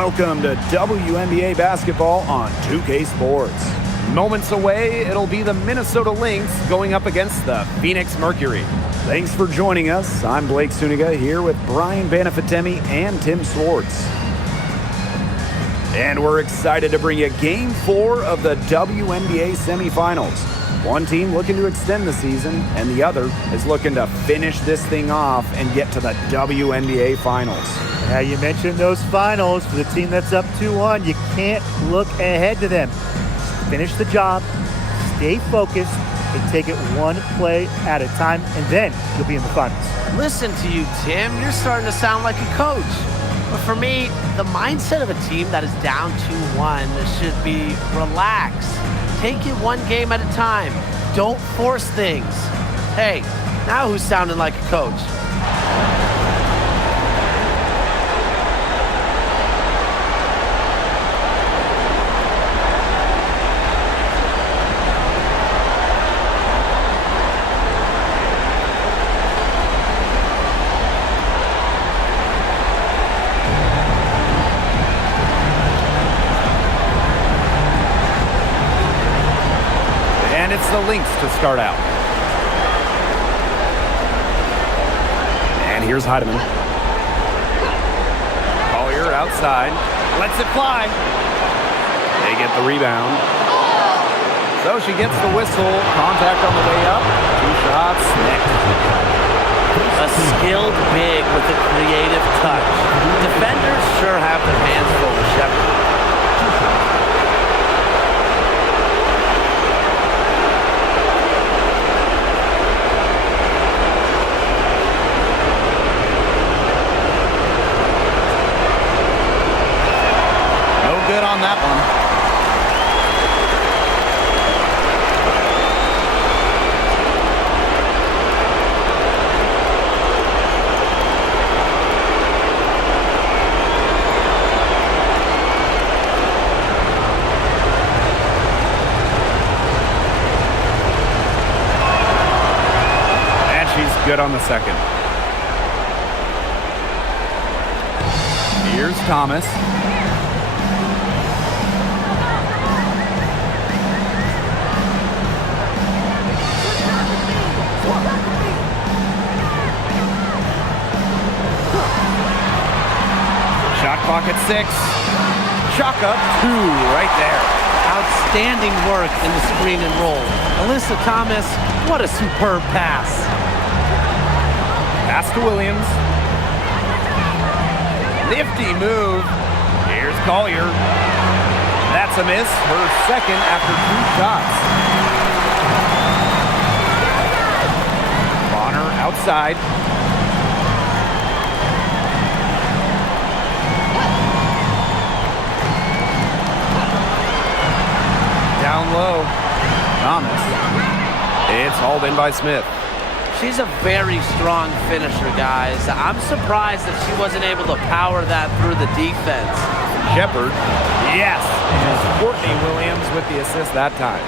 Welcome to WNBA basketball on 2K Sports. Moments away, it'll be the Minnesota Lynx going up against the Phoenix Mercury. Thanks for joining us. I'm Blake Suniga here with Brian Banafitemi and Tim Swartz. And we're excited to bring you Game 4 of the WNBA semifinals. One team looking to extend the season, and the other is looking to finish this thing off and get to the WNBA finals. Yeah, you mentioned those finals. For the team that's up 2-1, you can't look ahead to them. Finish the job, stay focused, and take it one play at a time, and then you'll be in the finals. Listen to you, Tim. You're starting to sound like a coach. But for me, the mindset of a team that is down 2-1 should be relax. Take it one game at a time. Don't force things. Hey, now who's sounding like a coach? It's the Lynx to start out. And here's Heidemann. Collier outside. Lets it fly. They get the rebound. So she gets the whistle. Contact on the way up. 2 shots. Next. A skilled big with a creative touch. Defenders sure have their hands full with Shepard. Good on that one. And she's good on the second. Here's Thomas. Clock at 6. Chalk up 2 right there. Outstanding work in the screen and roll. Alyssa Thomas, what a superb pass. Pass to Williams. Nifty move. Here's Collier. That's a miss. Her second after 2 shots. Bonner outside. Down low. Thomas. It's hauled in by Smith. She's a very strong finisher, guys. I'm surprised that she wasn't able to power that through the defense. Shepard. Yes. And Courtney Williams with the assist that time.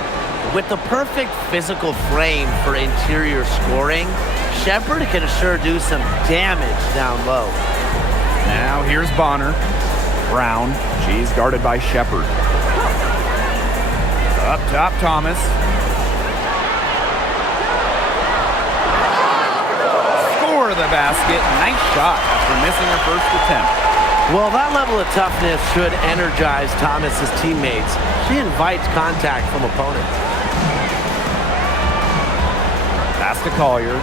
With the perfect physical frame for interior scoring, Shepard can sure do some damage down low. Now here's Bonner. Brown. She's guarded by Shepard. Up top, Thomas. Score the basket. Nice shot after missing her first attempt. Well, that level of toughness should energize Thomas's teammates. She invites contact from opponents. Pass to Collier.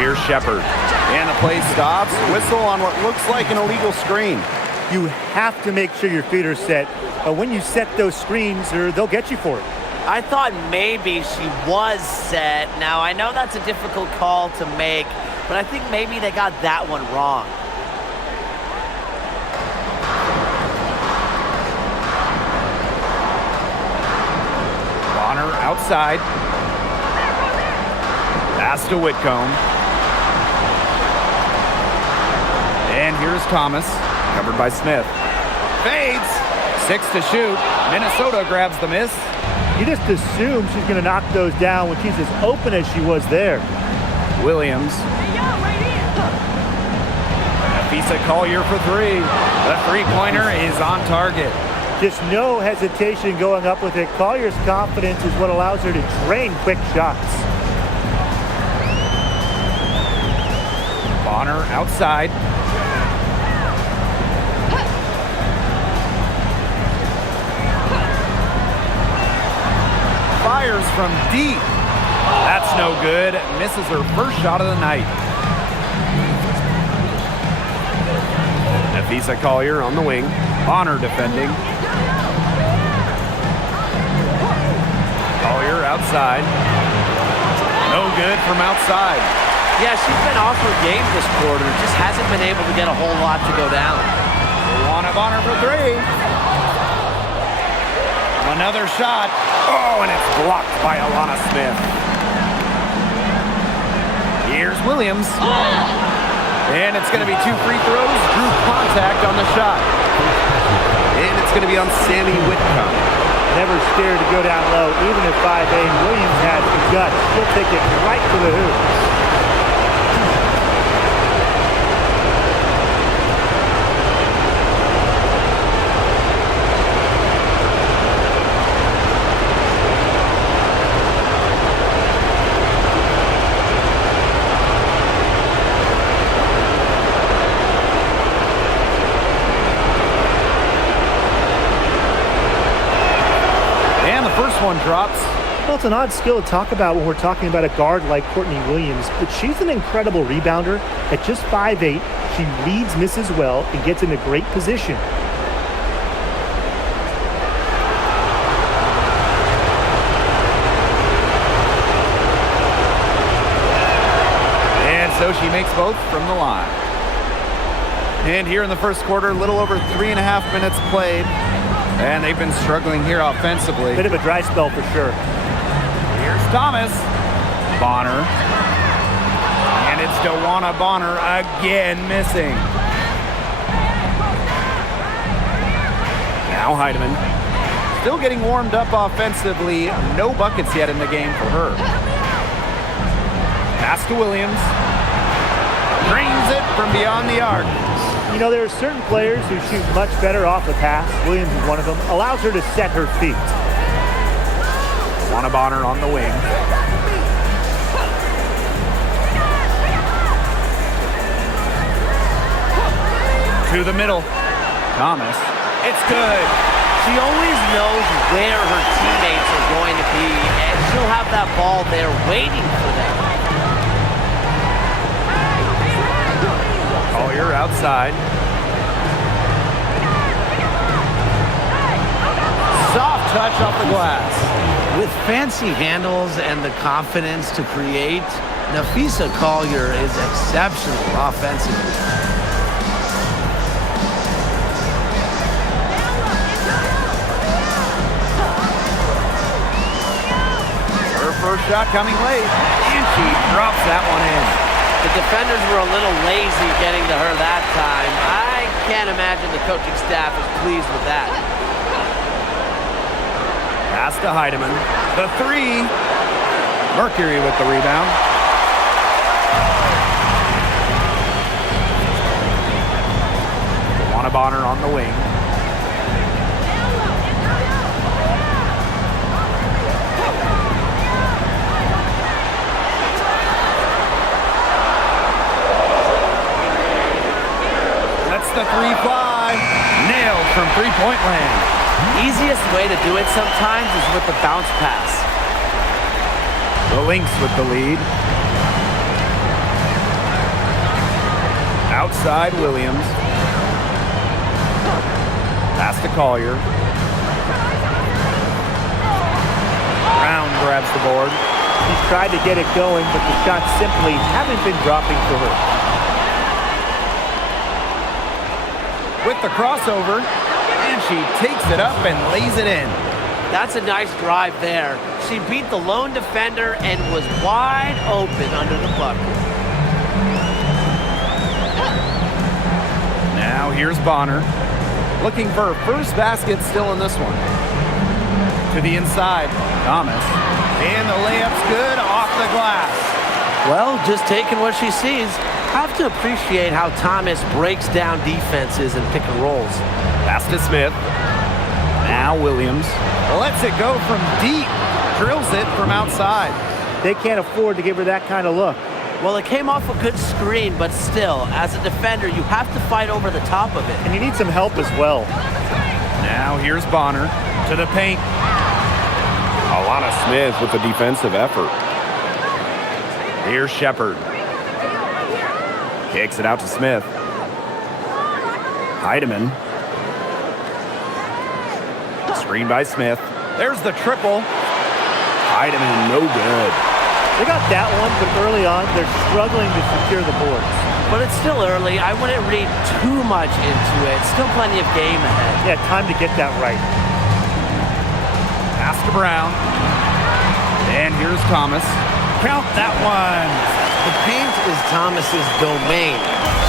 Here's Shepard. And the play stops. Whistle on what looks like an illegal screen. You have to make sure your feet are set. But when you set those screens, they'll get you for it. I thought maybe she was set. Now, I know that's a difficult call to make, but I think maybe they got that one wrong. Bonner outside. Pass to Whitcomb. And here's Thomas, covered by Smith. Fades. 6 to shoot. Minnesota grabs the miss. You just assume she's going to knock those down when she's as open as she was there. Williams. Nafisa Collier for three. The three-pointer is on target. Just no hesitation going up with it. Collier's confidence is what allows her to drain quick shots. Bonner outside. Fires from deep. That's no good. Misses her first shot of the night. Nafisa Collier on the wing. Bonner defending. Collier outside. No good from outside. Yeah, she's been off her game this quarter. Just hasn't been able to get a whole lot to go down. Bonner for three. Another shot. Oh, and it's blocked by Alana Smith. Here's Williams. And it's going to be two free throws. Drew contact on the shot. And it's going to be on Sammy Whitcomb. Never scared to go down low, even at 5'8". Williams has the guts. She'll take it right to the hoop. First one drops. Well, it's an odd skill to talk about when we're talking about a guard like Courtney Williams, but she's an incredible rebounder. At just 5'8", she reads misses well and gets into great position. And so she makes both from the line. And here in the first quarter, a little over 3.5 minutes played. And they've been struggling here offensively. Bit of a dry spell for sure. Here's Thomas. Bonner. And it's DeWanna Bonner again missing. Now Heidemann. Still getting warmed up offensively. No buckets yet in the game for her. Pass to Williams. Drains it from beyond the arc. You know, there are certain players who shoot much better off the pass. Williams is one of them. Allows her to set her feet. DeWanna Bonner on the wing. To the middle. Thomas. It's good. She always knows where her teammates are going to be, and she'll have that ball there waiting for them. Collier outside. Soft touch off the glass. With fancy handles and the confidence to create, Nafisa Collier is exceptional offensively. Her first shot coming late, and she drops that one in. The defenders were a little lazy getting to her that time. I can't imagine the coaching staff is pleased with that. Pass to Heidemann. The three. Mercury with the rebound. DeWanna Bonner on the wing. The three fly. Nailed from three-point land. Easiest way to do it sometimes is with the bounce pass. The Lynx with the lead. Outside Williams. Pass to Collier. Brown grabs the board. She's tried to get it going, but the shots simply haven't been dropping for her. With the crossover, and she takes it up and lays it in. That's a nice drive there. She beat the lone defender and was wide open under the bucket. Now here's Bonner, looking for her first basket still in this one. To the inside, Thomas, and the layup's good off the glass. Well, just taking what she sees. have to appreciate how Thomas breaks down defenses and pick and rolls. Pass to Smith. Now Williams lets it go from deep. Drills it from outside. They can't afford to give her that kind of look. Well, it came off a good screen, but still, as a defender, you have to fight over the top of it. And you need some help as well. Now here's Bonner to the paint. Alana Smith with the defensive effort. Here's Shepard. Kicks it out to Smith. Heidemann. Screen by Smith. There's the triple. Heidemann, no good. They got that one, but early on, they're struggling to secure the boards. But it's still early. I wouldn't read too much into it. Still plenty of game ahead. Yeah, time to get that right. Pass to Brown. And here's Thomas. Count that one. The paint is Thomas's domain.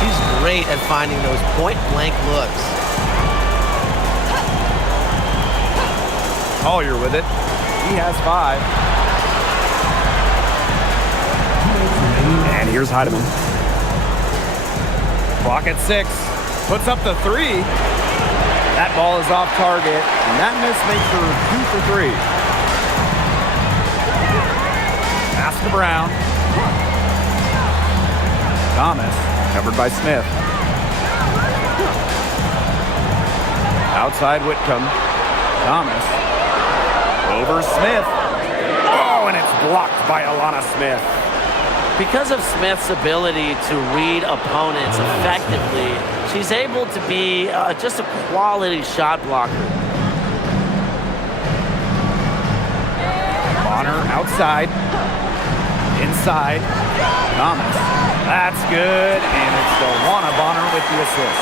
She's great at finding those point-blank looks. Collier with it. He has 5. And here's Heidemann. Clock at 6. Puts up the 3. That ball is off target, and that miss makes her 2 for 3. Pass to Brown. Thomas, covered by Smith. Outside Whitcomb. Thomas. Over Smith. Oh, and it's blocked by Alana Smith. Because of Smith's ability to read opponents effectively, she's able to be just a quality shot blocker. Bonner outside. Inside. Thomas. That's good, and it's Delwana Bonner with the assist.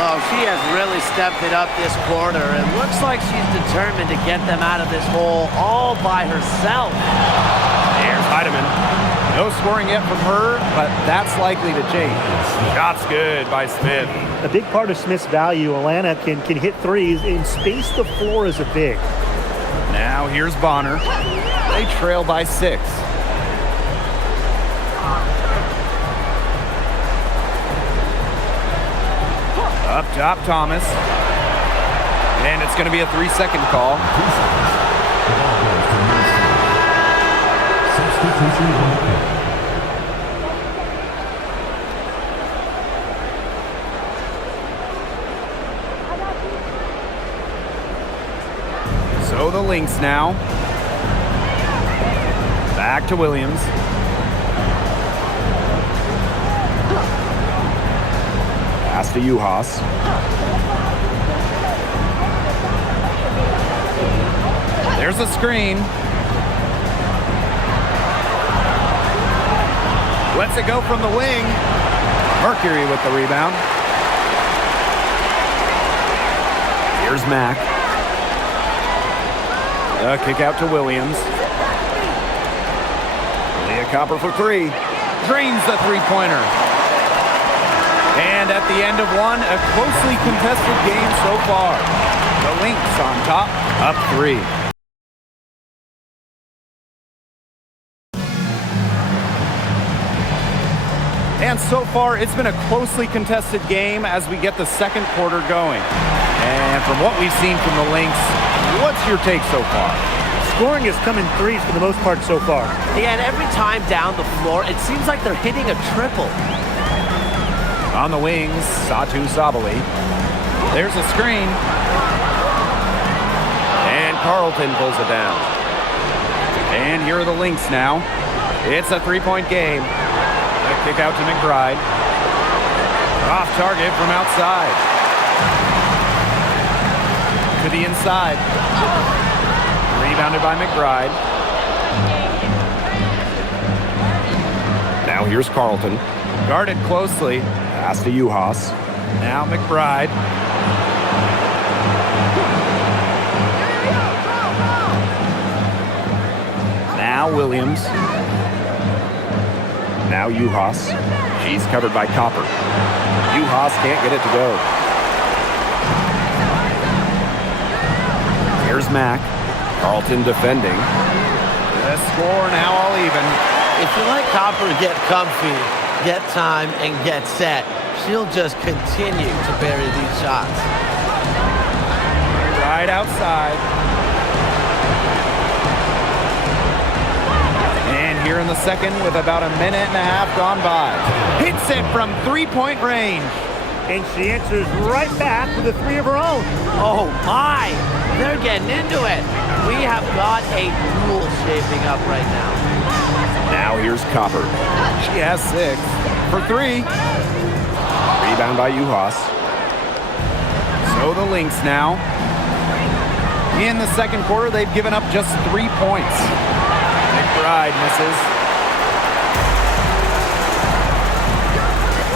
Oh, she has really stepped it up this quarter. It looks like she's determined to get them out of this hole all by herself. There's Heidemann. No scoring yet from her, but that's likely to change. Shot's good by Smith. A big part of Smith's value, Alana can hit threes and space the floor as a big. Now here's Bonner. They trail by 6. Up top, Thomas. And it's going to be a 3-second call. So the Lynx now. Back to Williams. Pass to Uhas. There's a screen. Lets it go from the wing. Mercury with the rebound. Here's Mack. The kick out to Williams. Leah Copper for 3. Drains the three-pointer. And at the end of one, a closely contested game so far. The Lynx on top, up 3. And so far, it's been a closely contested game as we get the second quarter going. And from what we've seen from the Lynx, what's your take so far? Scoring has come in threes for the most part so far. Yeah, and every time down the floor, it seems like they're hitting a triple. On the wings, Satu Sabali. There's a screen. And Carlton pulls it down. And here are the Lynx now. It's a 3-point game. A kick out to McBride. Off target from outside. To the inside. Rebounded by McBride. Now here's Carlton. Guarded closely. Pass to Uhas. Now McBride. Now Williams. Now Uhas. She's covered by Copper. Uhas can't get it to go. Here's Mack. Carlton defending. The score now all even. If you let Copper get comfy, get time, and get set. She'll just continue to bury these shots. Right outside. And here in the second with about a minute and a half gone by. Hits it from three-point range. And she answers right back with a three of her own. Oh my, they're getting into it. We have got a duel shaping up right now. Now here's Copper. She has 6 for 3. Rebound by Uhas. So the Lynx now. In the second quarter, they've given up just 3 points. McBride misses.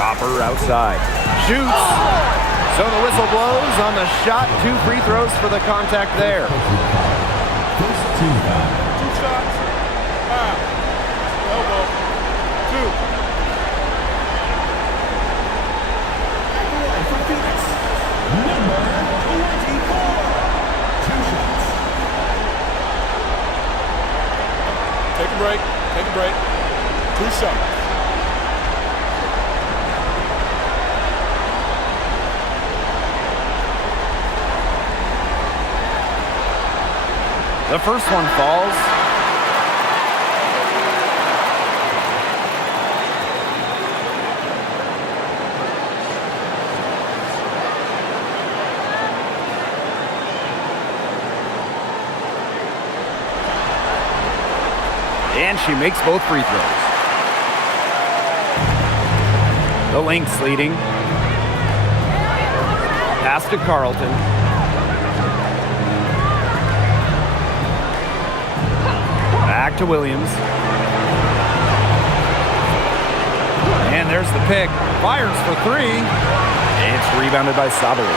Copper outside. Shoots. So the whistle blows on the shot. 2 free throws for the contact there. Two shots. Foul. Elbow. 2. For Phoenix, number 24. 2 shots. Take a break. 2 shots. The first one falls. And she makes both free throws. The Lynx leading. Pass to Carlton. Back to Williams. And there's the pick. Fires for 3. It's rebounded by Sabali.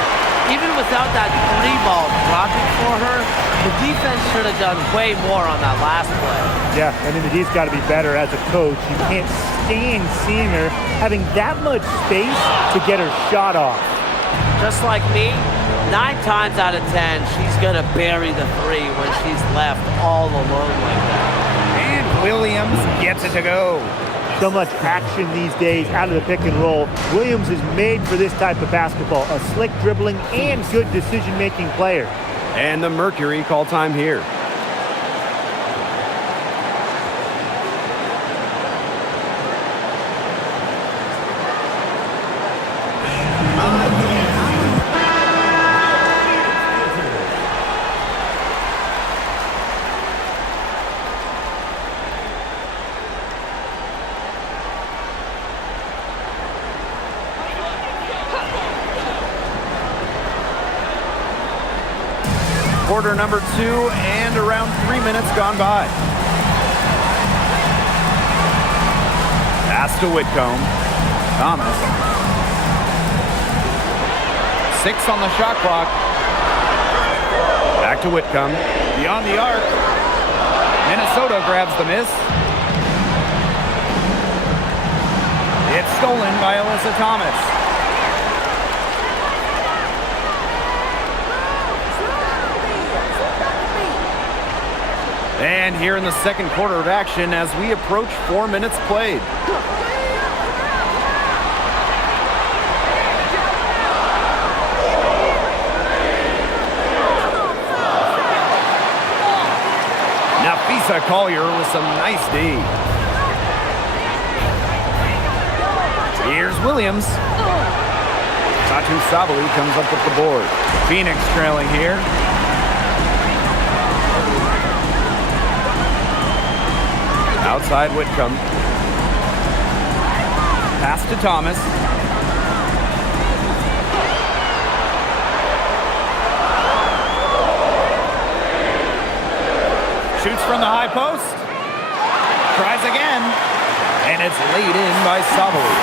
Even without that 3 ball dropping for her, the defense should have done way more on that last play. Yeah, I mean, the D's got to be better as a coach. You can't stand seeing her having that much space to get her shot off. Just like me, 9 times out of 10, she's going to bury the 3 when she's left all alone like that. And Williams gets it to go. So much action these days out of the pick and roll. Williams is made for this type of basketball. A slick dribbling and good decision-making player. And the Mercury call time here. Quarter number 2 and around 3 minutes gone by. Pass to Whitcomb. Thomas. 6 on the shot clock. Back to Whitcomb. Beyond the arc. Minnesota grabs the miss. It's stolen by Alyssa Thomas. And here in the second quarter of action as we approach 4 minutes played. Nafisa Collier with some nice D. Here's Williams. Satu Sabali comes up with the board. Phoenix trailing here. Outside Whitcomb. Pass to Thomas. Shoots from the high post. Tries again. And it's laid in by Sabali.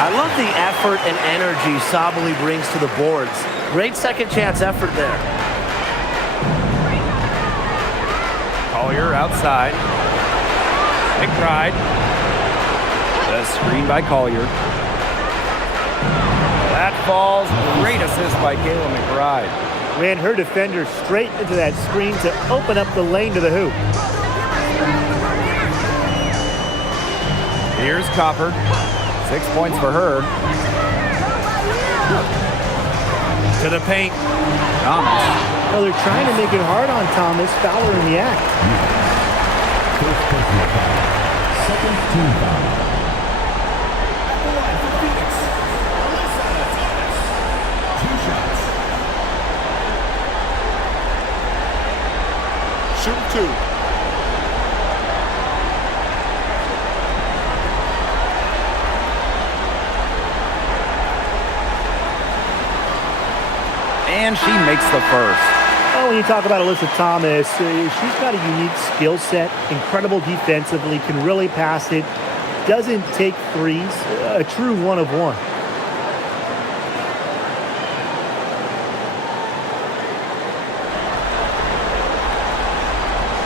I love the effort and energy Sabali brings to the boards. Great second chance effort there. Collier outside. McBride. The screen by Collier. That falls. Great assist by Kayla McBride. Ran her defender straight into that screen to open up the lane to the hoop. Here's Copper. 6 points for her. To the paint. Thomas. Well, they're trying to make it hard on Thomas. Fowler in the act. First personal foul. Second team foul. At the line for Phoenix, Alyssa Thomas. 2 shots. Shoot 2. And she makes the first. Oh, when you talk about Alyssa Thomas, she's got a unique skill set, incredible defensively, can really pass it, doesn't take threes, a true one-of-one.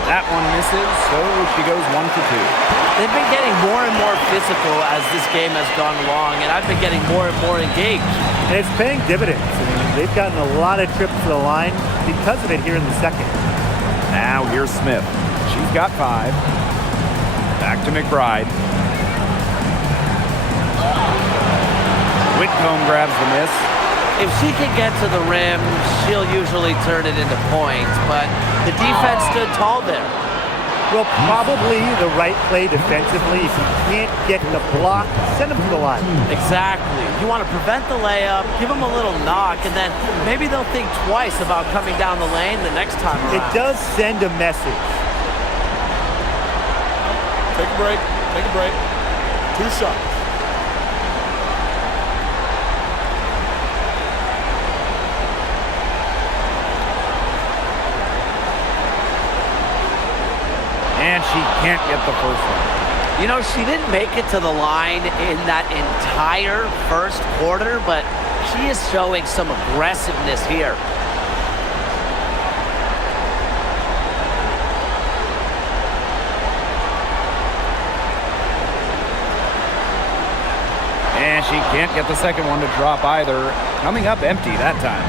That one misses, so she goes 1 for 2. They've been getting more and more physical as this game has gone along, and I've been getting more and more engaged. And it's paying dividends. I mean, they've gotten a lot of trips to the line because of it here in the second. Now here's Smith. She's got 5. Back to McBride. Whitcomb grabs the miss. If she can get to the rim, she'll usually turn it into points, but the defense stood tall there. Well, probably the right play defensively. If you can't get the block, send them to the line. Exactly. You want to prevent the layup, give them a little knock, and then maybe they'll think twice about coming down the lane the next time around. It does send a message. Take a break. Take a break. 2 shots. And she can't get the first one. You know, she didn't make it to the line in that entire first quarter, but she is showing some aggressiveness here. And she can't get the second one to drop either. Coming up empty that time.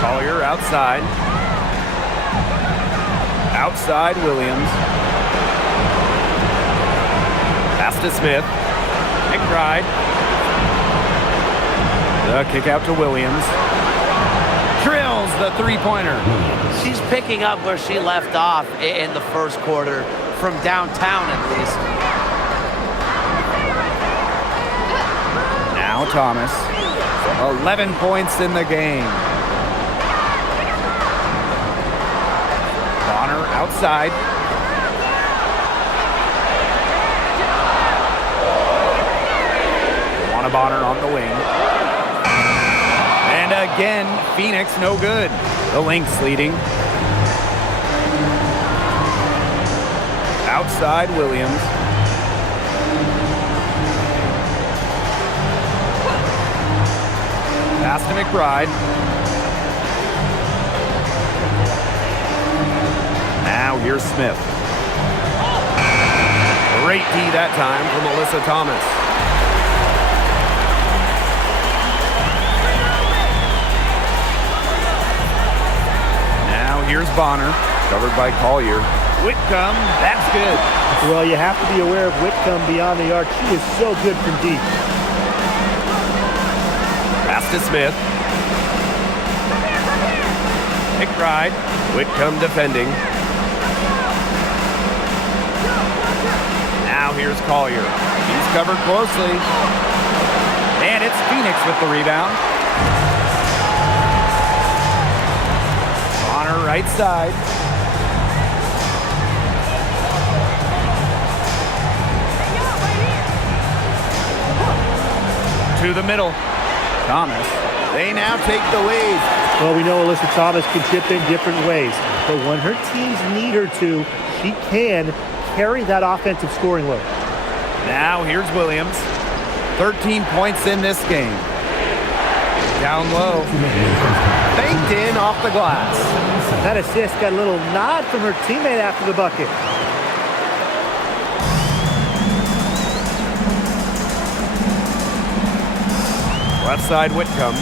Collier outside. Outside Williams. Pass to Smith. McBride. The kick out to Williams. Drills the three-pointer. She's picking up where she left off in the first quarter, from downtown at least. Now Thomas. 11 points in the game. Bonner outside. Bonner on the wing. And again, Phoenix no good. The Lynx leading. Outside Williams. Pass to McBride. Now here's Smith. Great D that time from Alyssa Thomas. Here's Bonner, covered by Collier. Whitcomb, that's good. Well, you have to be aware of Whitcomb beyond the arc. She is so good from deep. Pass to Smith. McBride. Whitcomb defending. Now here's Collier. He's covered closely. And it's Phoenix with the rebound. Right side. To the middle. Thomas. They now take the lead. Well, we know Alyssa Thomas can chip in different ways, but when her teams need her to, she can carry that offensive scoring load. Now here's Williams. 13 points in this game. Down low. Banked in off the glass. That assist got a little nod from her teammate after the bucket. Left side Whitcomb.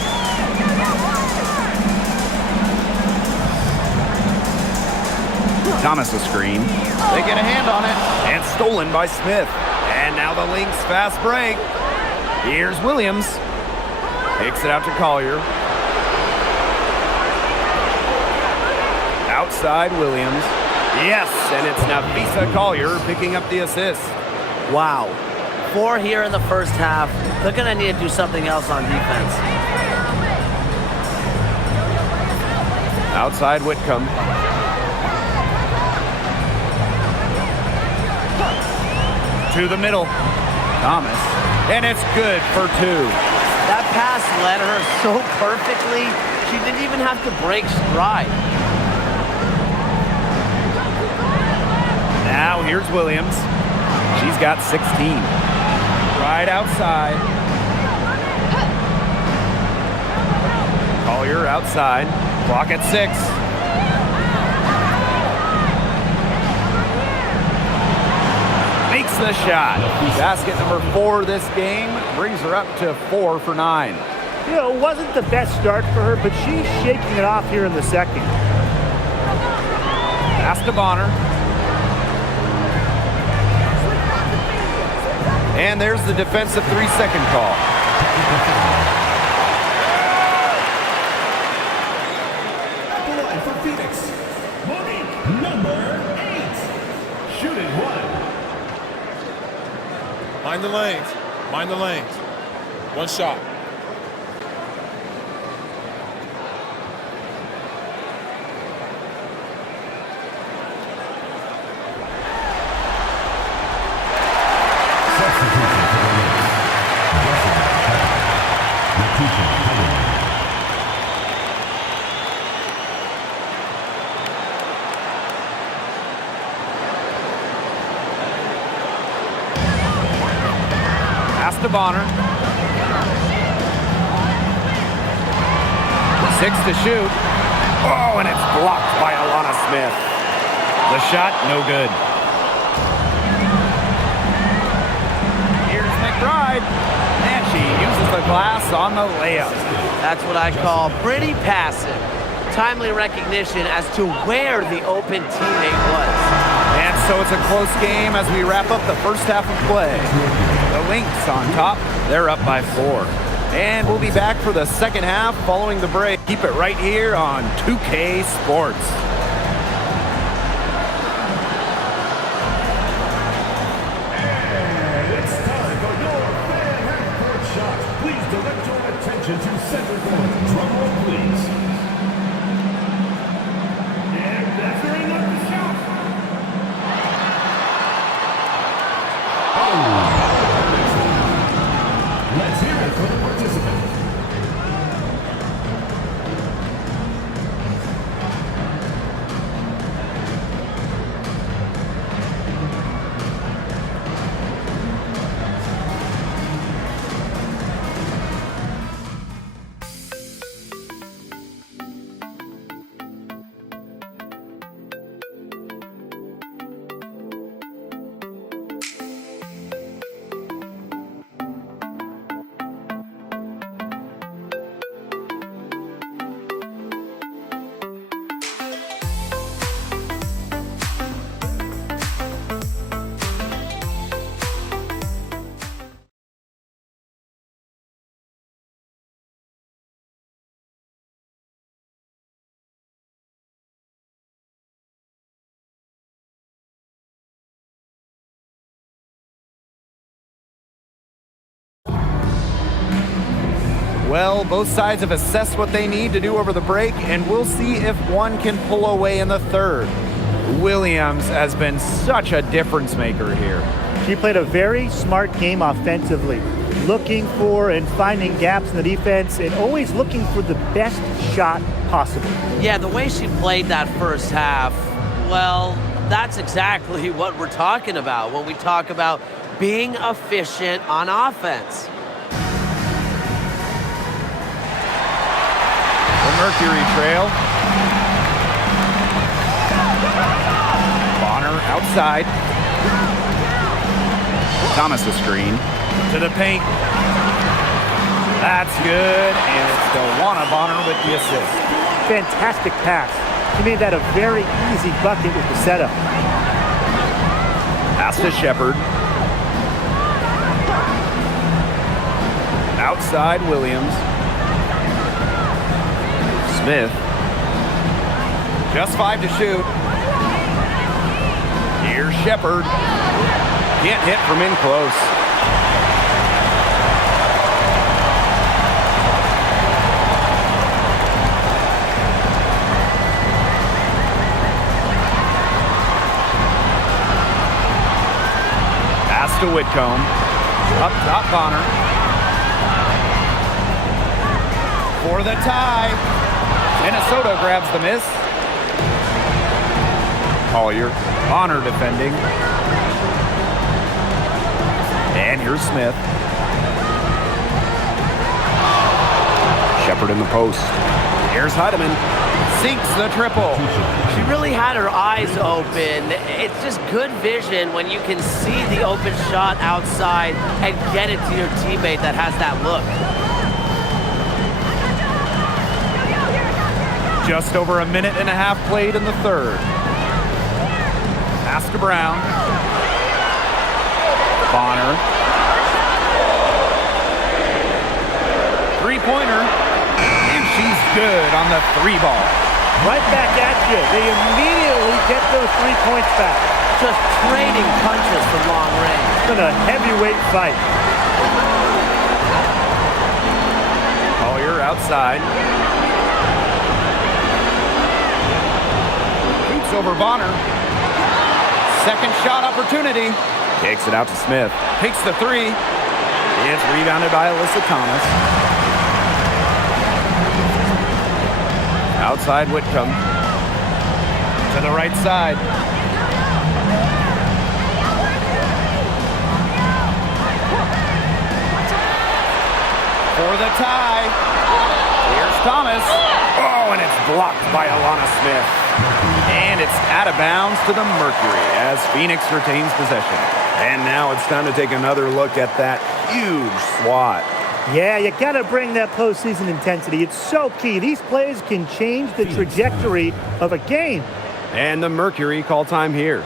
Thomas a screen. They get a hand on it. And stolen by Smith. And And now the Lynx fast break. Here's Williams. Takes it out to Collier. Outside Williams. Yes, and it's Nafisa Collier picking up the assist. Wow. 4 here in the first half. They're going to need to do something else on defense. Outside Whitcomb. To the middle. Thomas. And it's good for 2. That pass led her so perfectly, she didn't even have to break stride. Now here's Williams. She's got 16. Right outside. Collier outside. Clock at 6. Makes the shot. Basket number 4 this game brings her up to 4 for 9. You know, it wasn't the best start for her, but she's shaking it off here in the second. Pass to Bonner. And there's the defensive 3-second call. For Phoenix, number 8. Shooting 1. Mind the lanes. Mind the lanes. One shot. To Bonner. 6 to shoot. Oh, and it's blocked by Alana Smith. The shot, no good. Here's McBride. And she uses the glass on the layup. That's what I call pretty passive. Timely recognition as to where the open teammate was. And so it's a close game as we wrap up the first half of play. The Lynx on top. They're up by 4. And we'll be back for the second half following the break. Keep it right here on 2K Sports. And it's time for your fan half-court shot. Please direct your attention to center court. Drum roll, please. And that's bringing up the shot. Let's hear it for the participant. Well, both sides have assessed what they need to do over the break, and we'll see if one can pull away in the third. Williams has been such a difference maker here. She played a very smart game offensively, looking for and finding gaps in the defense and always looking for the best shot possible. Yeah, the way she played that first half, well, that's exactly what we're talking about when we talk about being efficient on offense. The Mercury trail. Bonner outside. Thomas a screen. To the paint. That's good, and it's DeWanna Bonner with the assist. Fantastic pass. He made that a very easy bucket with the setup. Pass to Shepard. Outside Williams. Smith. Just 5 to shoot. Here's Shepard. Can't hit from in close. Pass to Whitcomb. Up top, Bonner. For the tie. Minnesota grabs the miss. Collier. Bonner defending. And here's Smith. Shepard in the post. Here's Heidemann. Sinks the triple. She really had her eyes open. It's just good vision when you can see the open shot outside and get it to your teammate that has that look. Just over a minute and a half played in the third. Pass to Brown. Bonner. Three-pointer. And she's good on the 3-ball. Right back at you. They immediately get those 3 points back. Just trading punches from long range. It's been a heavyweight fight. Collier outside. Shoots over Bonner. Second shot opportunity. Takes it out to Smith. Takes the 3. It's rebounded by Alyssa Thomas. Outside Whitcomb. To the right side. For the tie. Here's Thomas. Oh, and it's blocked by Alana Smith. And it's out of bounds to the Mercury as Phoenix retains possession. And now it's time to take another look at that huge swat. Yeah, you got to bring that postseason intensity. It's so key. These plays can change the trajectory of a game. And the Mercury call time here.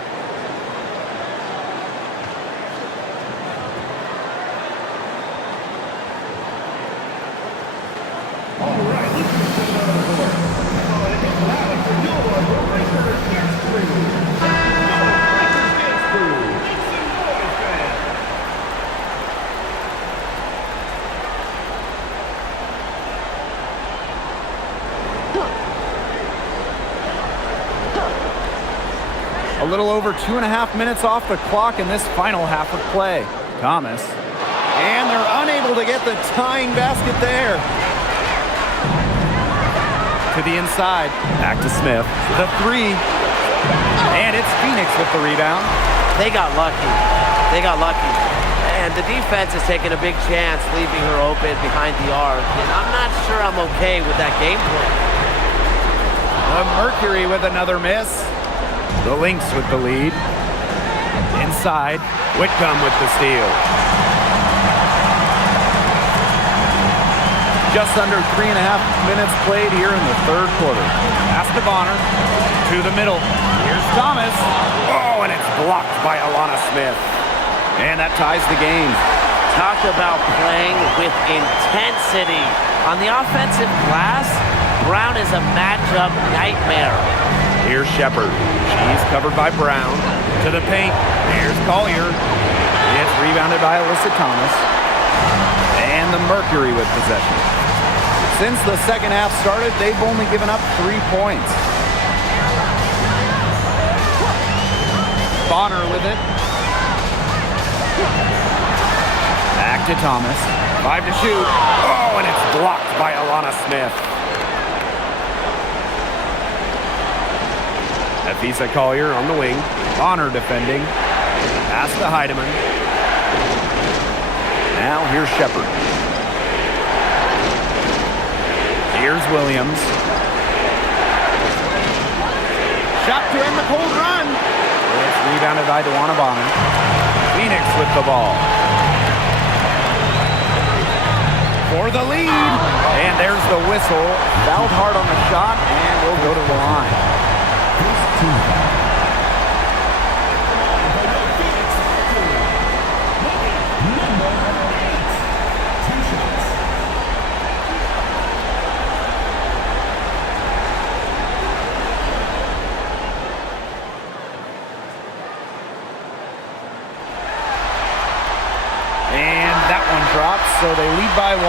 All right, let's get A little over 2.5 minutes off the clock in this final half of play. Thomas. And they're unable to get the tying basket there. To the inside. Back to Smith. The 3. And it's Phoenix with the rebound. They got lucky. They got lucky. And the defense is taking a big chance, leaving her open behind the arc. And I'm not sure I'm okay with that game plan. The Mercury with another miss. The Lynx with the lead. Inside, Whitcomb with the steal. Just under 3.5 minutes played here in the third quarter. Pass to Bonner. To the middle. Here's Thomas. Oh, and it's blocked by Alana Smith. And that ties the game. Talk about playing with intensity. On the offensive glass, Brown is a matchup nightmare. Here's Shepard. She's covered by Brown. To the paint. Here's Collier. It's rebounded by Alyssa Thomas. And the Mercury with possession. Since the second half started, they've only given up 3 points. Bonner with it. Back to Thomas. 5 to shoot. Oh, and it's blocked by Alana Smith. Efisa Collier on the wing. Bonner defending. Pass to Heidemann. Now here's Shepard. Here's Williams. Shot to end the cold run. It's rebounded by DeWanna Bonner. Phoenix with the ball. For the lead. And there's the whistle. Fouled hard on the shot, and we'll go to the line. number 8. 2 shots. so they lead by 1.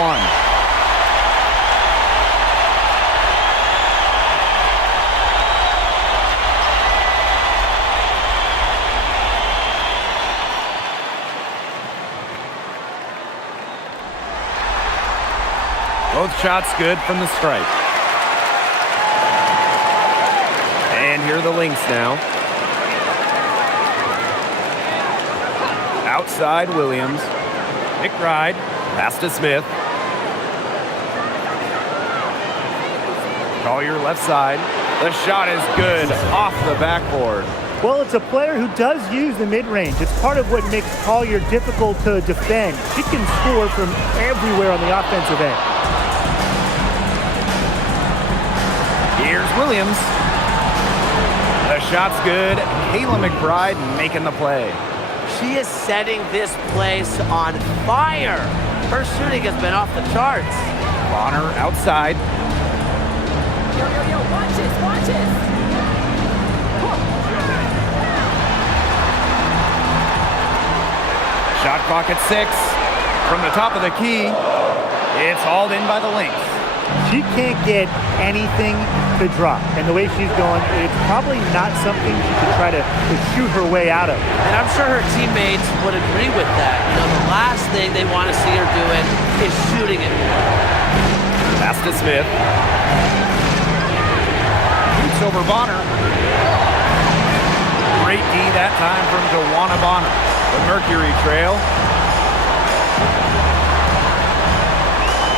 Both shots good from the stripe. And here are the Lynx now. Outside Williams. McBride. Pass to Smith. Collier left side. The shot is good off the backboard. Well, it's a player who does use the mid-range. It's part of what makes Collier difficult to defend. She can score from everywhere on the offensive end. Here's Williams. The shot's good. Kayla McBride making the play. She is setting this place on fire. Her shooting has been off the charts. Bonner outside. Yo, watch this. Shot clock at 6. From the top of the key, it's hauled in by the Lynx. She can't get anything to drop. And the way she's going, it's probably not something she could try to shoot her way out of. And I'm sure her teammates would agree with that. You know, the last thing they want to see her doing is shooting it. Pass to Smith. Shoots over Bonner. Great D that time from Joanna Bonner. The Mercury trail.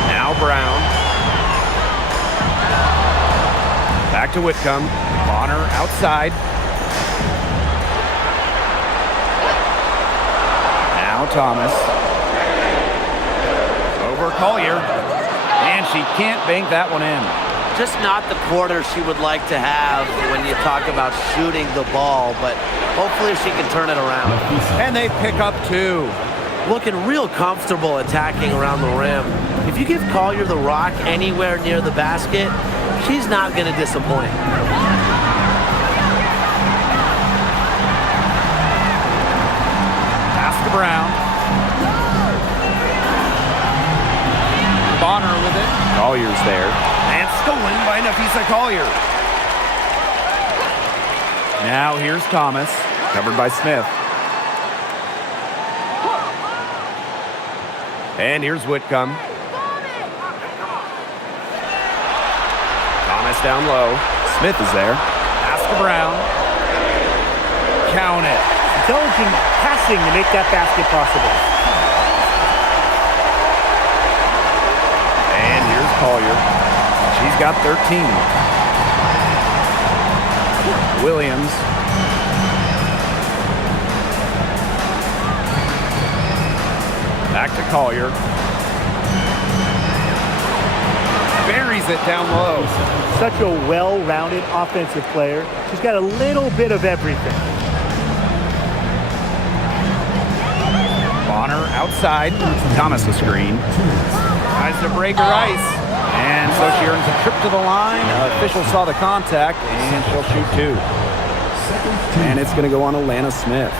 Now Brown. Back to Whitcomb. Bonner outside. Now Thomas. Over Collier. And she can't bank that one in. Just not the quarter she would like to have when you talk about shooting the ball, but hopefully she can turn it around. And they pick up 2. Looking real comfortable attacking around the rim. If you give Collier the rock anywhere near the basket, she's not going to disappoint. Pass to Brown. Bonner with it. Collier's there. And stolen by Nafisa Collier. Now here's Thomas. Covered by Smith. And here's Whitcomb. Thomas down low. Smith is there. Pass to Brown. Count it. Intelligent passing to make that basket possible. And here's Collier. She's got 13. Williams. Back to Collier. Buries it down low. Such a well-rounded offensive player. She's got a little bit of everything. Bonner outside. Thomas the screen. Tries to break her ice. And so she earns a trip to the line. Official saw the contact, and she'll shoot 2. And it's going to go on Alana Smith.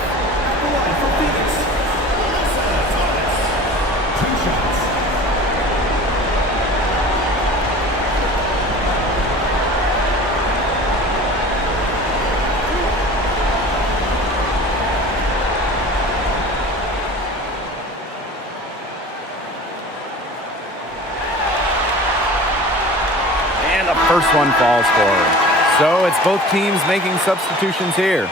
First one falls for her. So it's both teams making substitutions here.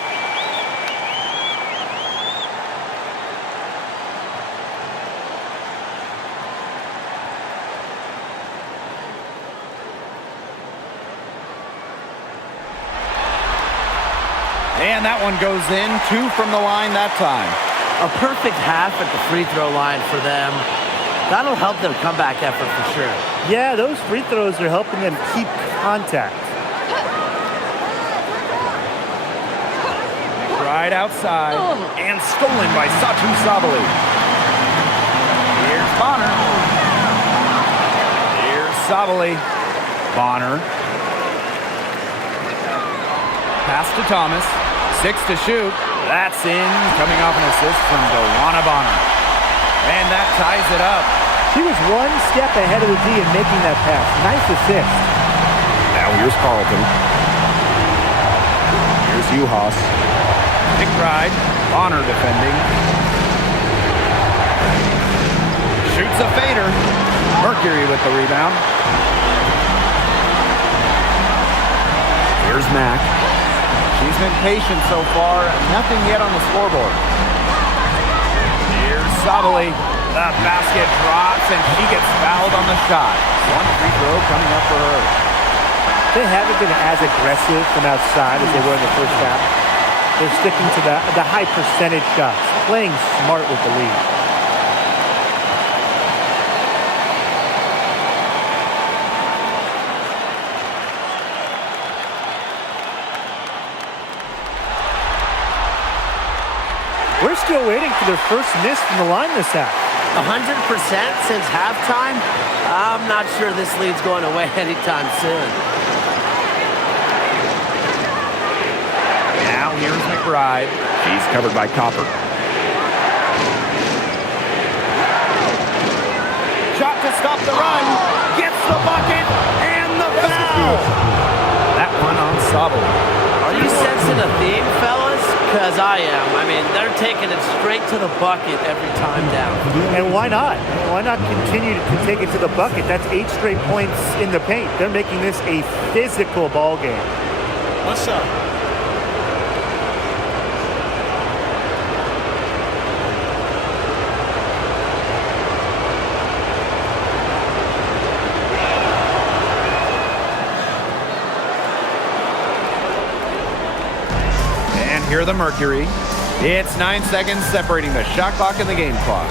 And that one goes in. 2 from the line that time. A perfect half at the free throw line for them. That'll help their comeback effort for sure. Yeah, those free throws are helping them keep contact. Right outside. And stolen by Satu Sabali. Here's Bonner. Here's Sabali. Bonner. Pass to Thomas. 6 to shoot. That's in. Coming off an assist from Joanna Bonner. And that ties it up. She was one step ahead of the D in making that pass. Nice assist. Now here's Carlton. Here's Uhas. McBride. Bonner defending. Shoots a fader. Mercury with the rebound. Here's Mack. She's been patient so far. Nothing yet on the scoreboard. Here's Sabali. The basket drops, and she gets fouled on the shot. One free throw coming up for her. They haven't been as aggressive from outside as they were in the first half. They're sticking to the high percentage shots, playing smart with the lead. We're still waiting for their first miss from the line this half. 100% since halftime? I'm not sure this lead's going away anytime soon. Now here's McBride. She's covered by Copper. Shot to stop the run. Gets the bucket and the foul. That one on Sabali. Are you sensing a theme, fellas? Because I am. I mean, they're taking it straight to the bucket every time down. And why not? Why not continue to take it to the bucket? That's 8 straight points in the paint. They're making this a physical ball game. What's up? Here the Mercury. It's 9 seconds separating the shot clock and the game clock.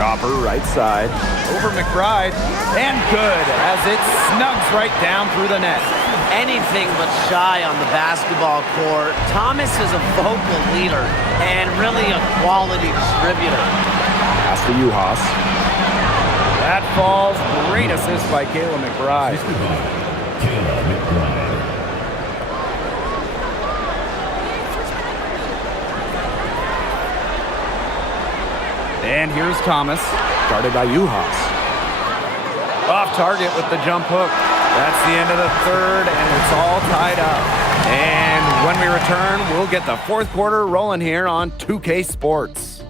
Copper right side. Over McBride. And good as it snugs right down through the net. Anything but shy on the basketball court. Thomas is a vocal leader and really a quality distributor. Pass to Uhas. That falls. Great assist by Kayla McBride. Kayla McBride. And here's Thomas, guarded by Uhas. Off target with the jump hook. That's the end of the third, and it's all tied up. And when we return, we'll get the fourth quarter rolling here on 2K Sports.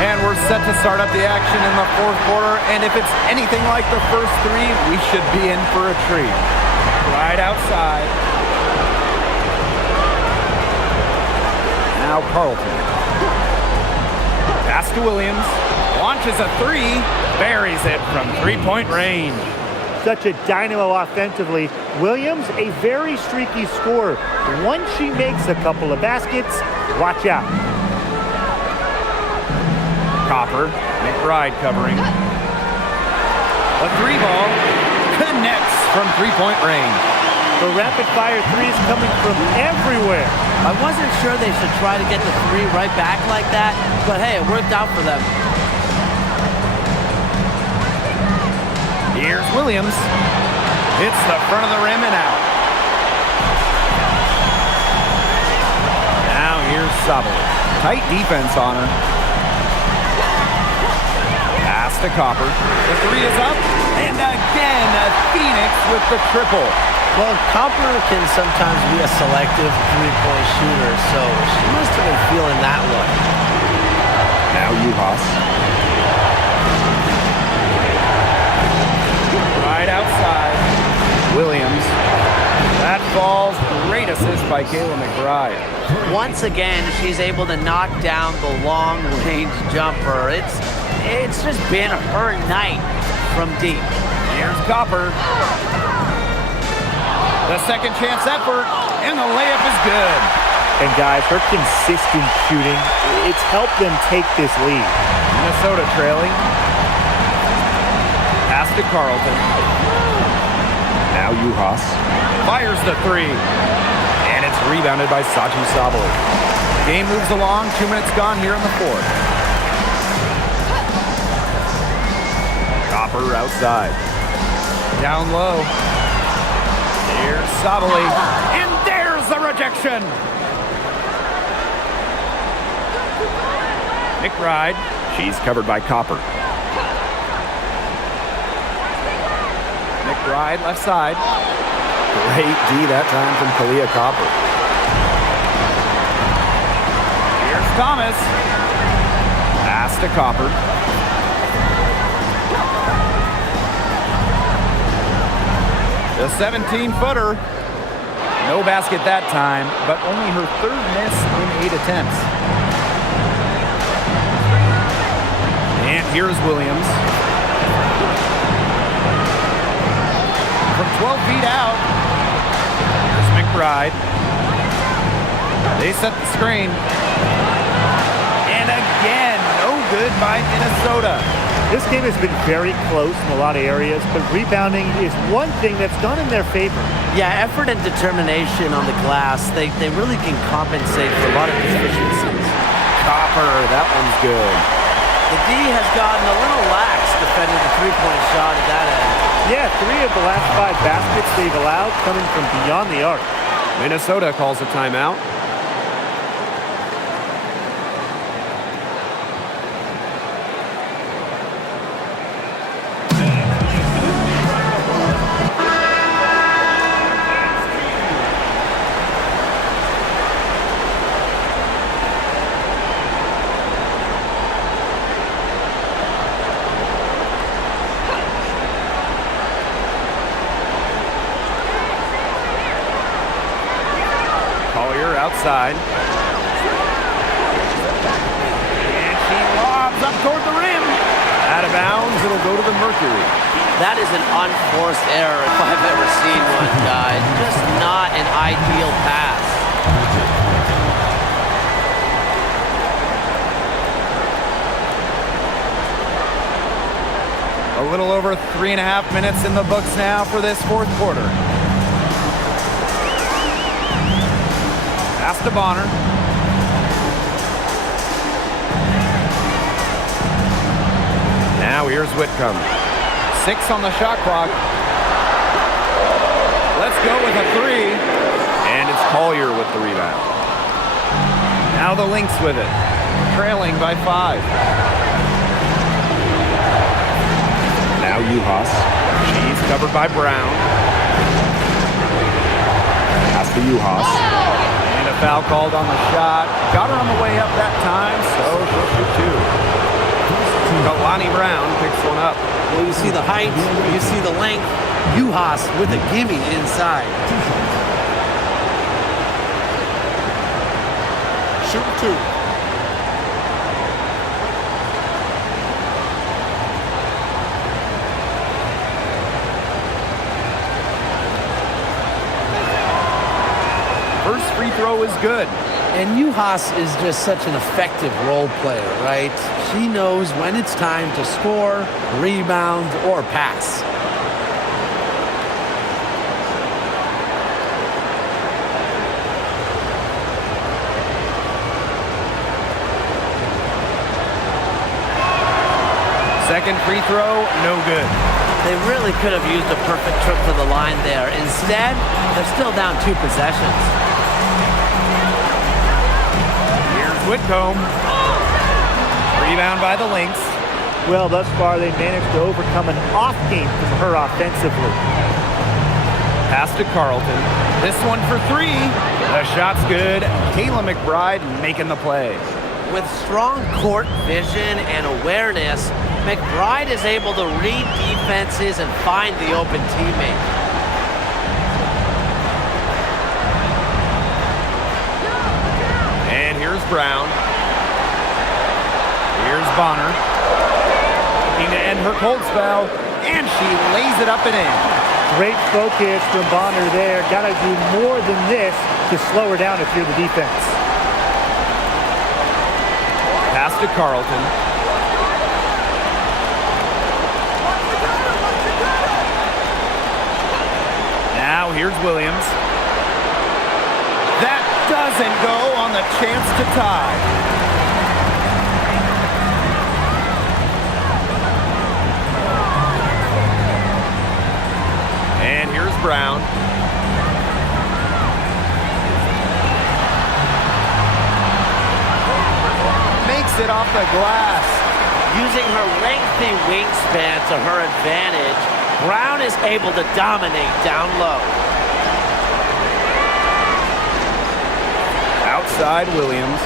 And we're set to start up the action in the fourth quarter. And if it's anything like the first three, we should be in for a treat. Right outside. Now Carlton. Pass to Williams. Launches a three. Buries it from three-point range. Such a dynamo offensively. Williams, a very streaky scorer. Once she makes a couple of baskets, watch out. Copper, McBride covering. A three ball connects from three-point range. The rapid-fire threes coming from everywhere. I wasn't sure they should try to get the three right back like that, but hey, it worked out for them. Here's Williams. Hits the front of the rim and out. Now here's Sabali. Tight defense on her. Pass to Copper. The three is up. And again, Phoenix with the triple. Well, Copper can sometimes be a selective three-point shooter, so she must have been feeling that one. Now Uhas. Right outside. Williams. That falls. Great assist by Kayla McBride. Once again, she's able to knock down the long-range jumper. It's just been her night from deep. Here's Copper. The second chance effort, and the layup is good. And guys, her consistent shooting, it's helped them take this lead. Minnesota trailing. Pass to Carlton. Now Juhas fires the three. And it's rebounded by Sachi Sabali. Game moves along. 2 minutes gone here in the fourth. Copper outside. Down low. Here's Sabali. And there's the rejection. McBride. She's covered by Copper. McBride left side. Great D that time from Kalia Copper. Here's Thomas. Pass to Copper. The 17-footer. No basket that time, but only her third miss in 8 attempts. And here's Williams. From 12 feet out. Here's McBride. They set the screen. And again, no good by Minnesota. This game has been very close in a lot of areas, but rebounding is one thing that's gone in their favor. Yeah, effort and determination on the glass, they really can compensate for a lot of deficiencies. Copper, that one's good. The D has gotten a little lax defending the three-point shot at that end. Yeah, 3 of the last 5 baskets they've allowed coming from beyond the arc. Minnesota calls a timeout. Outside. And she lobs up toward the rim. Out of bounds, it'll go to the Mercury. That is an unforced error if I've ever seen one, guys. Just not an ideal pass. A little over 3.5 minutes in the books now for this fourth quarter. Pass to Bonner. Now here's Whitcomb. 6 on the shot clock. Let's go with a 3. And it's Collier with the rebound. Now the Lynx with it. Trailing by 5. Now Juhas. She's covered by Brown. Pass to Juhas. Foul called on the shot. Got her on the way up that time, so she'll shoot 2. But Lonnie Brown picks one up. Well, you see the height, you see the length. Juhas with a gimme inside. Shoot 2. First free throw is good. And Juhas is just such an effective role player, right? She knows when it's time to score, rebound, or pass. Second free throw, no good. They really could have used a perfect trip to the line there. Instead, they're still down 2 possessions. Whitcomb. Rebound by the Lynx. Well, thus far they managed to overcome an off game from her offensively. Pass to Carlton. This one for 3. The shot's good. Kayla McBride making the play. With strong court vision and awareness, McBride is able to read defenses and find the open teammate. Here's Brown. Here's Bonner. Looking to end her cold spell. And she lays it up and in. Great focus from Bonner there. Got to do more than this to slow her down if you're the defense. Pass to Carlton. Now here's Williams. That doesn't go on the chance to tie. And here's Brown. Makes it off the glass. Using her lengthy wingspan to her advantage, Brown is able to dominate down low. Outside Williams.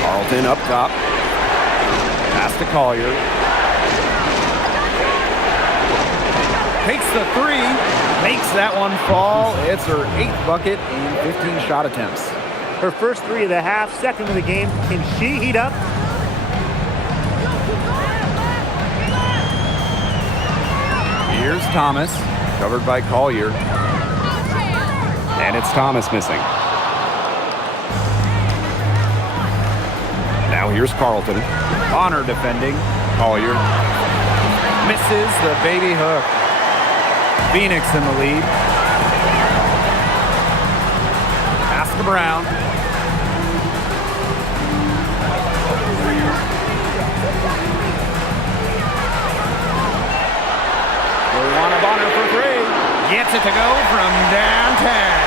Carlton up top. Pass to Collier. Takes the three. Makes that one fall. It's her 8th bucket in 15 shot attempts. Her first 3 of the half, second of the game. Can she heat up? Here's Thomas, covered by Collier. And it's Thomas missing. Now here's Carlton. Bonner defending. Collier misses the baby hook. Phoenix in the lead. Pass to Brown. Bonner for 3. Gets it to go from downtown.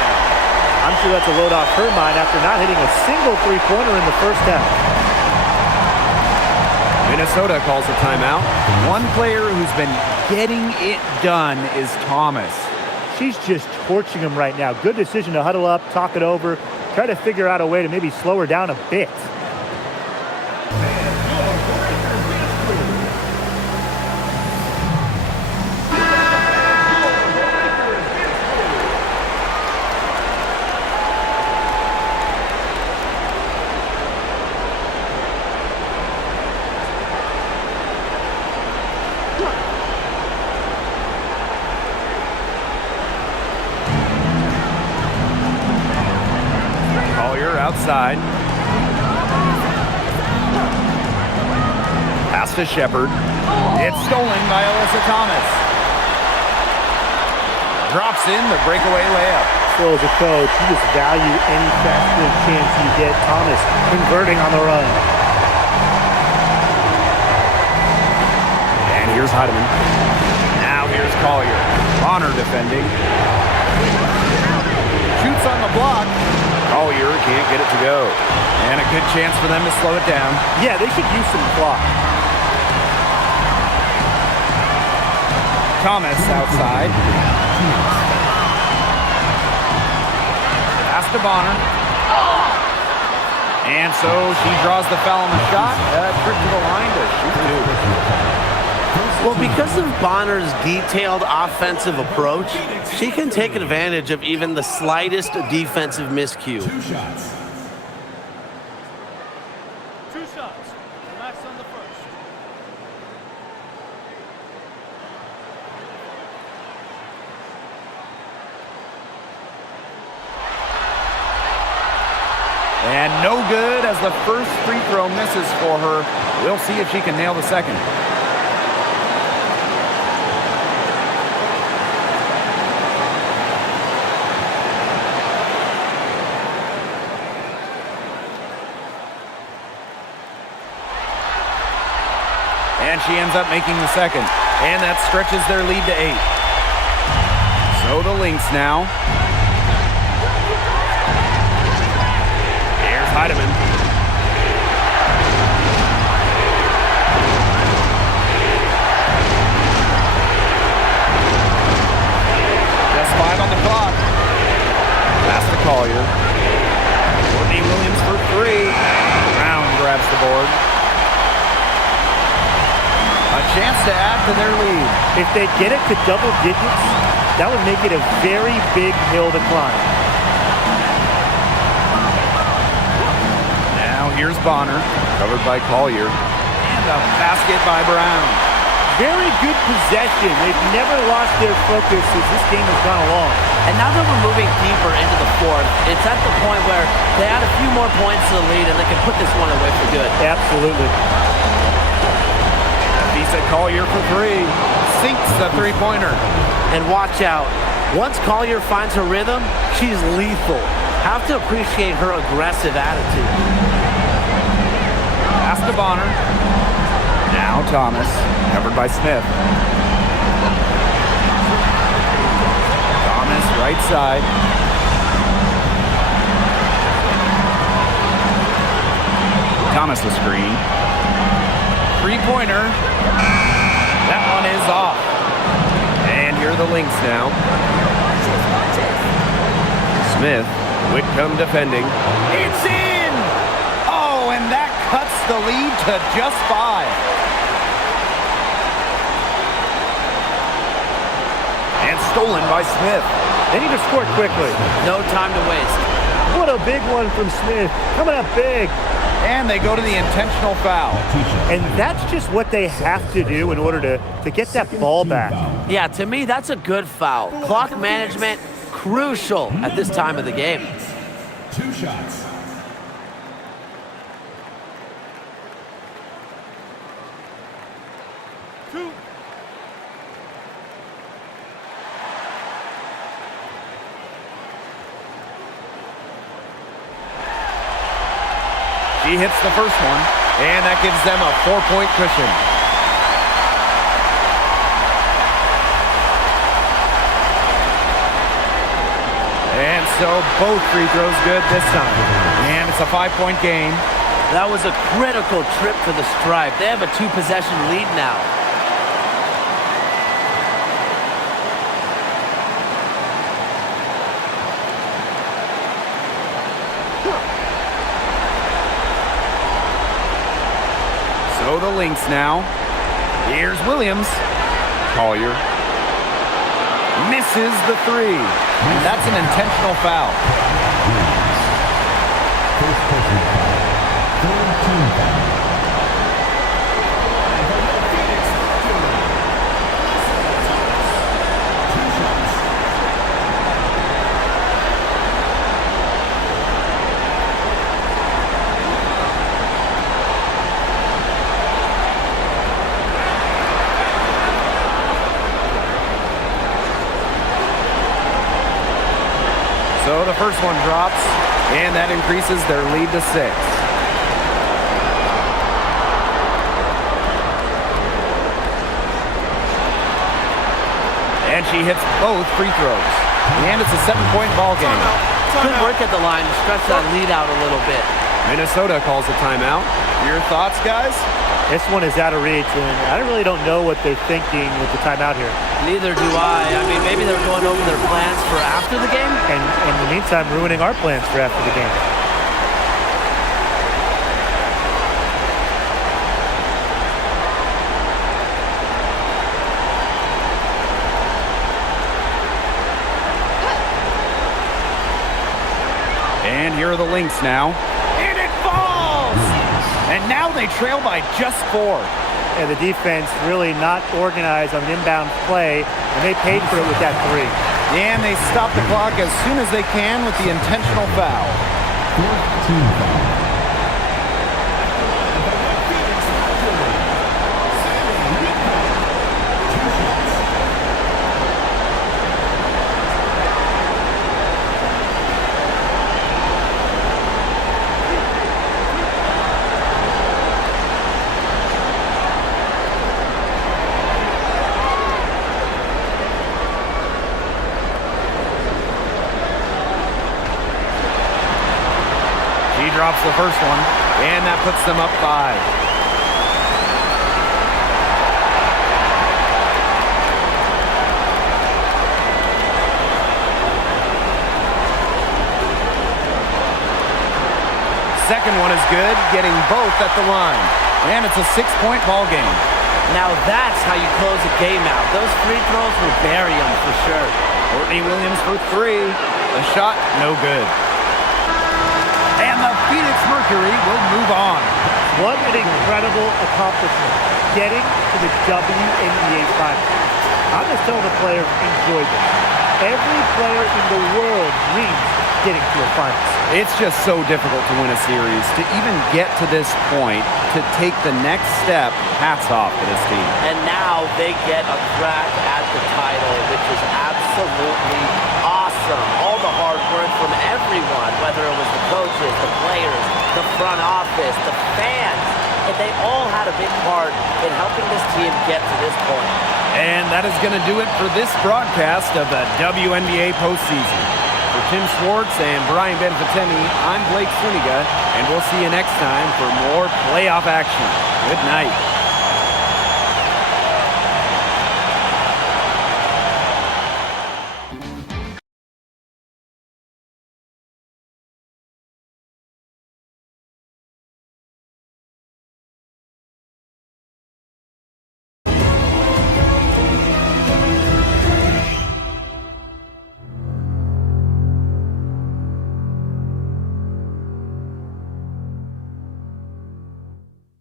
I'm sure that's a load off her mind after not hitting a single three-pointer in the first half. Minnesota calls a timeout. One player who's been getting it done is Thomas. She's just torching him right now. Good decision to huddle up, talk it over, try to figure out a way to maybe slow her down a bit. Outside. Pass to Shepard. It's stolen by Alyssa Thomas. Drops in the breakaway layup. So as a coach, you just value any fast break chance you get. Thomas converting on the run. And here's Heidemann. Now here's Collier. Bonner defending. Shoots on the block. Collier can't get it to go. And a good chance for them to slow it down. Yeah, they should use some clock. Thomas outside. Pass to Bonner. And so she draws the foul on the shot. Trip to the line to shoot 2. Well, because of Bonner's detailed offensive approach, she can take advantage of even the slightest defensive miscue. 2 shots. 2 shots. Max on the first. And no good as the first free throw misses for her. We'll see if she can nail the second. And she ends up making the second. And that stretches their lead to 8. So the Lynx now. Here's Heidemann. Just 5 on the clock. Pass to Collier. Courtney Williams for 3. Brown grabs the board. A chance to add to their lead. If they get it to double digits, that would make it a very big hill to climb. Now here's Bonner, covered by Collier. And a basket by Brown. Very good possession. They've never lost their focus as this game has gone along. And now that we're moving deeper into the fourth, it's at the point where they add a few more points to the lead and they can put this one away for good. Absolutely. it Collier for three. Sinks the three-pointer. And watch out. Once Collier finds her rhythm, she's lethal. Have to appreciate her aggressive attitude. Pass to Bonner. Now Thomas, covered by Smith. Thomas, right side. Thomas the screen. Three-pointer. That one is off. And here are the Lynx now. Smith, Whitcomb defending. It's in! Oh, and that cuts the lead to just 5. And stolen by Smith. They need to score quickly. No time to waste. What a big one from Smith. Coming up big. And they go to the intentional foul. And that's just what they have to do in order to get that ball back. Yeah, to me, that's a good foul. Clock management, crucial at this time of the game. 2 shots. She hits the first one, and that gives them a 4-point cushion. And so both free throws good this time. And it's a 5-point game. That was a critical trip to the stripe. They have a 2-possession lead now. So the Lynx now. Here's Williams. Collier. Misses the 3. And that's an intentional foul. First personal foul. Third team foul. So the first one drops, and that increases their lead to 6. And she hits both free throws. And it's a 7-point ball game. Good work at the line to stretch that lead out a little bit. Minnesota calls a timeout. Your thoughts, guys? This one is out of reach, and I really don't know what they're thinking with the timeout here. Neither do I. I mean, maybe they're going over their plans for after the game. And in the meantime, ruining our plans for after the game. And here are the Lynx now. And it falls! And now they trail by just 4. And the defense really not organized on an inbound play, and they paid for it with that 3. And they stop the clock as soon as they can with the intentional foul. Fourth team foul. Drops the first one, and that puts them up 5. Second one is good, getting both at the line. And it's a 6-point ball game. Now that's how you close a game out. Those free throws will bury them for sure. Courtney Williams for 3. The shot, no good. And the Phoenix Mercury will move on. What an incredible accomplishment, getting to the WNBA Finals. I'm just telling the players, enjoy this. Every player in the world dreams getting to a finals. It's just so difficult to win a series. To even get to this point to take the next step. Hats off to this team. And now they get a crack at the title, which is absolutely awesome. All the hard work from everyone, whether it was the coaches, the players, the front office, the fans, and they all had a big part in helping this team get to this point. And that is going to do it for this broadcast of the WNBA postseason. For Tim Schwartz and Brian Benfatemi, I'm Blake Suniga, and we'll see you next time for more playoff action. Good night.